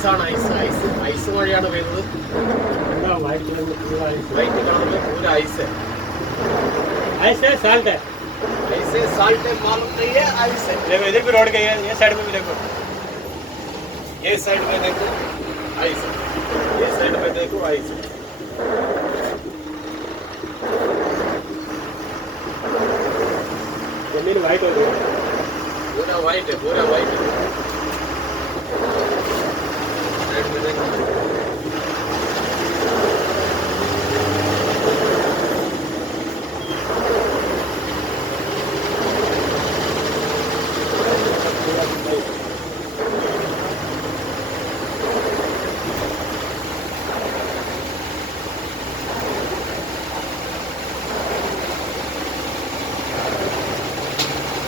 ഐസാണ്, ice ice ice മഴയാണ് പെയ്യുന്നത്. വൈറ്റ് കളറിൽ പൂര ഐസ്. ऐसे साल्ट है। ऐसे साल्ट है, मालूम नहीं है आइस है. देखो इधर भी रोड गई है, ये साइड में भी देखो, ये साइड में देखो आइस है, ये साइड में देखो आइस है. जमीन वाइट हो गई, पूरा वाइट है, पूरा वाइट है.